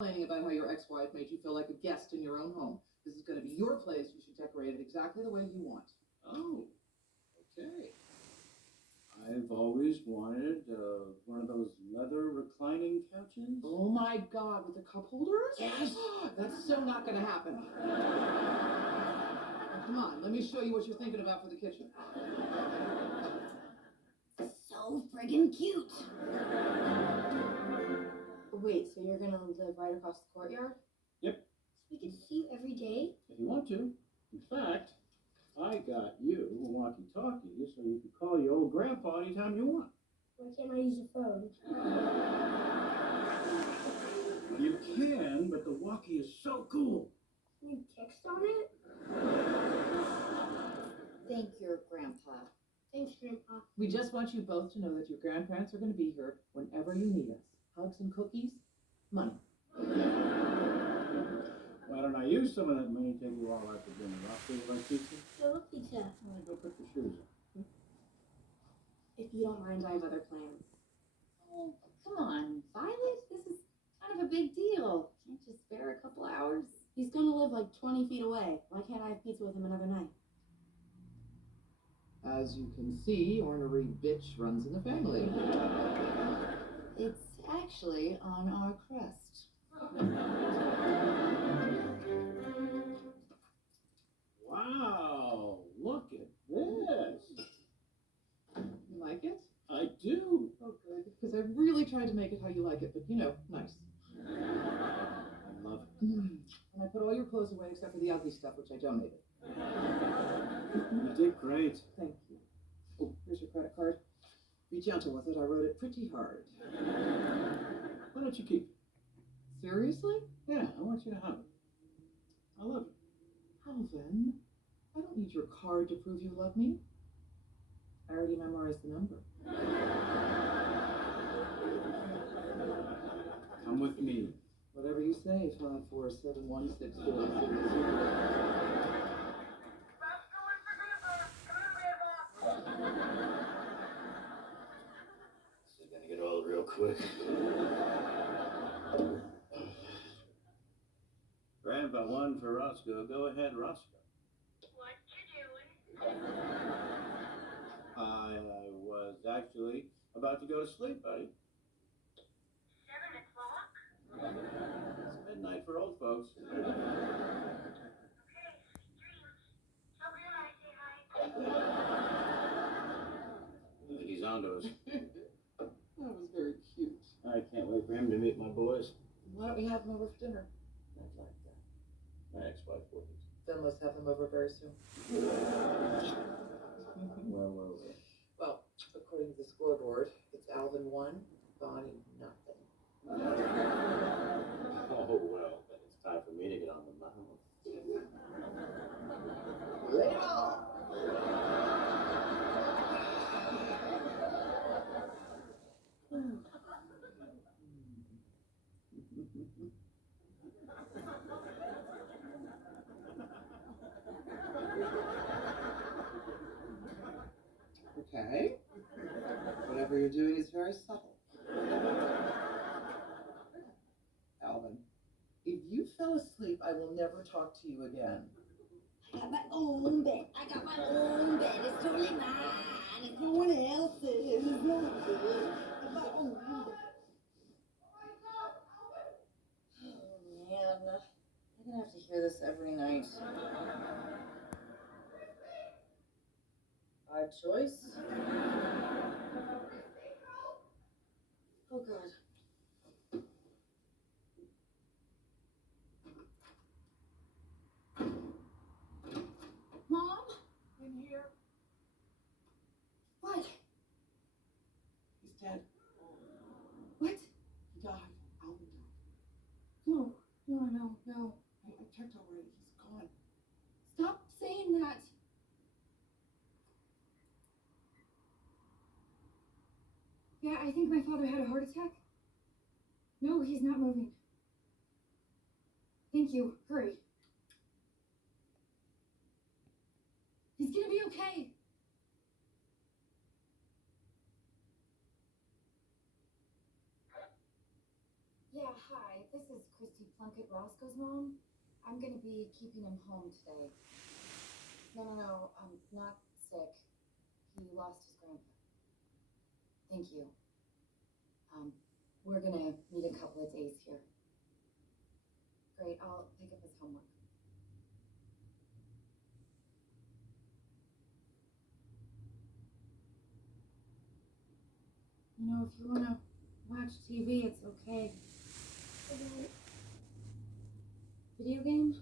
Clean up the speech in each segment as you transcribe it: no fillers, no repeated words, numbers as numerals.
Complaining about how your ex-wife made you feel like a guest in your own home. This is going to be your place. You should decorate it exactly the way you want. Oh, okay. I've always wanted one of those leather reclining couches. Oh my God, with the cup holders? Yes. That's so not going to happen. Come on, let me show you what you're thinking about for the kitchen. So friggin' cute. Wait, so you're gonna live right across the courtyard? Yep. So we can see you every day? If you want to. In fact, I got you a walkie-talkie so you can call your old grandpa anytime you want. Why can't I use the phone? You can, but the walkie is so cool. Can you text on it? Thank your grandpa. Thanks, Grandpa. We just want you both to know that your grandparents are going to be here whenever you need us. Hugs and cookies, money. Why don't I use some of that money to take you all out to dinner? I'll see you like pizza. I love pizza. I'm gonna go put the shoes on. If you don't mind, I have other plans. Oh, come on, Violet. This is kind of a big deal. Can't you spare a couple hours? He's gonna live like 20 feet away. Why can't I have pizza with him another night? As you can see, ornery bitch runs in the family. It's actually on our crest. Wow, look at this. You like it? I do. Oh, good. Because I really tried to make it how you like it, but nice. I love it. And I put all your clothes away except for the ugly stuff, which I donated. You did great. Thank you. Oh, here's your credit card. Be gentle with it. I wrote it pretty hard. Why don't you keep it? Seriously? Yeah, I want you to have it. I love you. Alvin, I don't need your card to prove you love me. I already memorized the number. Come with me. Whatever you say, 5471646. This is gonna get old real quick. Grandpa won for Roscoe. Go ahead, Roscoe. What you doing? I was actually about to go to sleep, buddy. 7 o'clock? It's midnight for old folks. Okay, sweet dreams. Tell him I say hi. I think he's onto us. That was very cute. I can't wait for him to meet my boys. Why don't we have them over for dinner? I'd like that. My ex-wife wouldn't. Then let's have them over very soon. Well. Well, according to the scoreboard, it's Alvin 1, Bonnie nothing. Oh, well, then it's time for me to get on the mound. Lay it on! Okay. Whatever you're doing is very subtle. Alvin, if you fell asleep, I will never talk to you again. I got my own bed. I got my own bed. It's totally mine. It's no one else's. It's no good. I got my own bed. Oh man, I'm gonna have to hear this every night. Odd choice. Oh god. Mom? In here. What? He's dead. What? He died. Alvin died. No. No. I checked already. He's gone. Stop saying that. Yeah, I think my father had a heart attack. No, he's not moving. Thank you. Hurry. He's gonna be okay. Yeah, hi. This is Christy. at Roscoe's mom. I'm gonna be keeping him home today. No, not sick. He lost his grandpa. Thank you. We're gonna need a couple of days here. Great, I'll pick up his homework. You know, if you wanna watch TV, it's okay. Video game?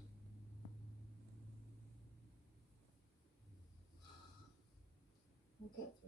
We'll get through